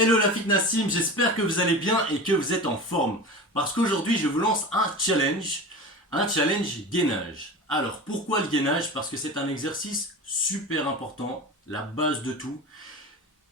Hello la Fitness Team, j'espère que vous allez bien et que vous êtes en forme. Parce qu'aujourd'hui je vous lance un challenge gainage. Alors pourquoi le gainage? Parce que c'est un exercice super important, la base de tout,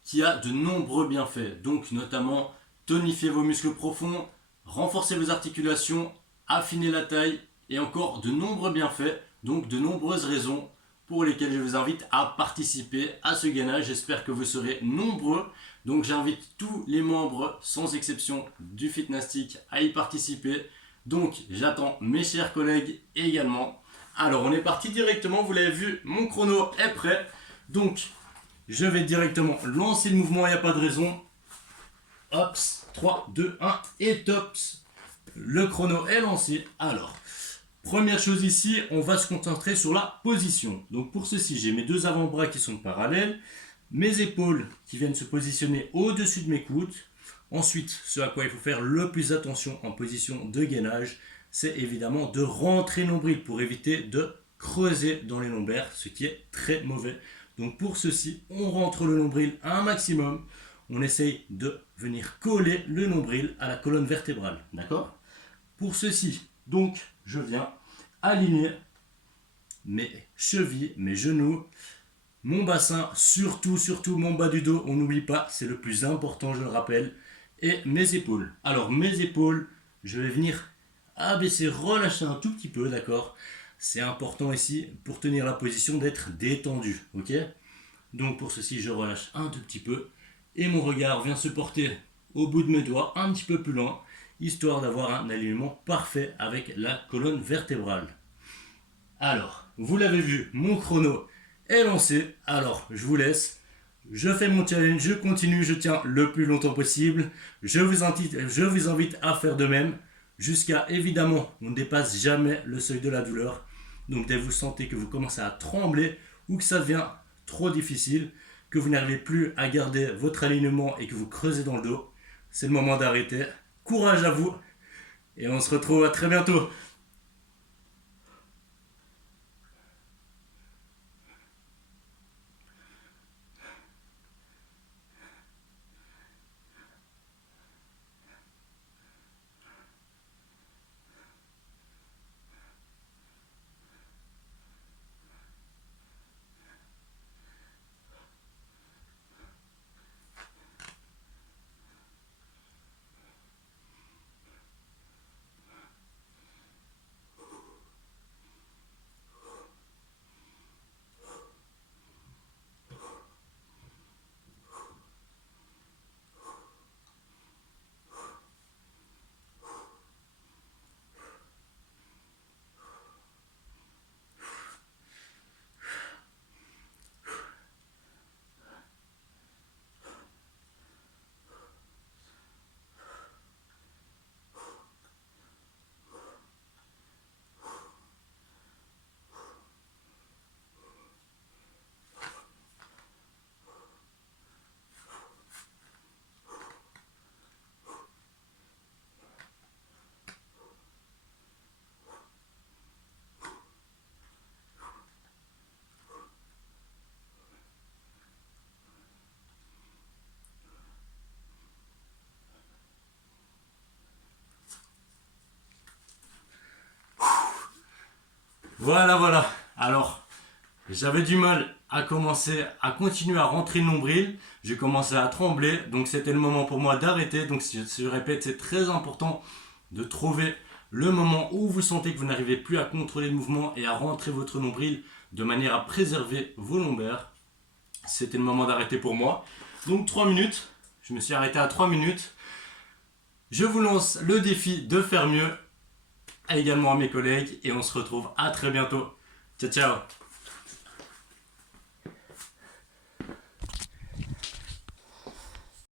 qui a de nombreux bienfaits. Donc notamment tonifier vos muscles profonds, renforcer vos articulations, affiner la taille et encore de nombreux bienfaits. Donc de nombreuses raisons pour lesquelles je vous invite à participer à ce gainage. J'espère que vous serez nombreux. Donc j'invite tous les membres, sans exception, du Fitnastic à y participer. Donc j'attends mes chers collègues également. Alors on est parti directement, vous l'avez vu, mon chrono est prêt. Donc je vais directement lancer le mouvement, il n'y a pas de raison. Hops, 3, 2, 1 et tops. Le chrono est lancé. Alors, première chose ici, on va se concentrer sur la position. Donc pour ceci, j'ai mes deux avant-bras qui sont parallèles, mes épaules qui viennent se positionner au-dessus de mes coudes. Ensuite, ce à quoi il faut faire le plus attention en position de gainage, c'est évidemment de rentrer le nombril pour éviter de creuser dans les lombaires, ce qui est très mauvais. Donc pour ceci, on rentre le nombril un maximum. On essaye de venir coller le nombril à la colonne vertébrale. D'accord ? Pour ceci, donc, je viens aligner mes chevilles, mes genoux, mon bassin, surtout mon bas du dos, on n'oublie pas, c'est le plus important, je le rappelle, et mes épaules. Alors mes épaules, je vais venir abaisser, relâcher un tout petit peu, d'accord ? C'est important ici, pour tenir la position, d'être détendu, ok ? Donc pour ceci, je relâche un tout petit peu, et mon regard vient se porter au bout de mes doigts, un petit peu plus loin, histoire d'avoir un alignement parfait avec la colonne vertébrale. Alors, vous l'avez vu, mon chrono est lancé. Alors, je vous laisse. Je fais mon challenge, je continue, je tiens le plus longtemps possible. Je vous invite à faire de même. Jusqu'à, évidemment, on ne dépasse jamais le seuil de la douleur. Donc, dès que vous sentez que vous commencez à trembler ou que ça devient trop difficile, que vous n'arrivez plus à garder votre alignement et que vous creusez dans le dos, c'est le moment d'arrêter. Courage à vous et on se retrouve à très bientôt. Voilà. Alors, j'avais du mal à continuer à rentrer le nombril. J'ai commencé à trembler, donc c'était le moment pour moi d'arrêter. Donc, je répète, c'est très important de trouver le moment où vous sentez que vous n'arrivez plus à contrôler le mouvement et à rentrer votre nombril de manière à préserver vos lombaires. C'était le moment d'arrêter pour moi. Donc 3 minutes, je me suis arrêté à 3 minutes. Je vous lance le défi de faire mieux, également à mes collègues, et on se retrouve à très bientôt. Ciao.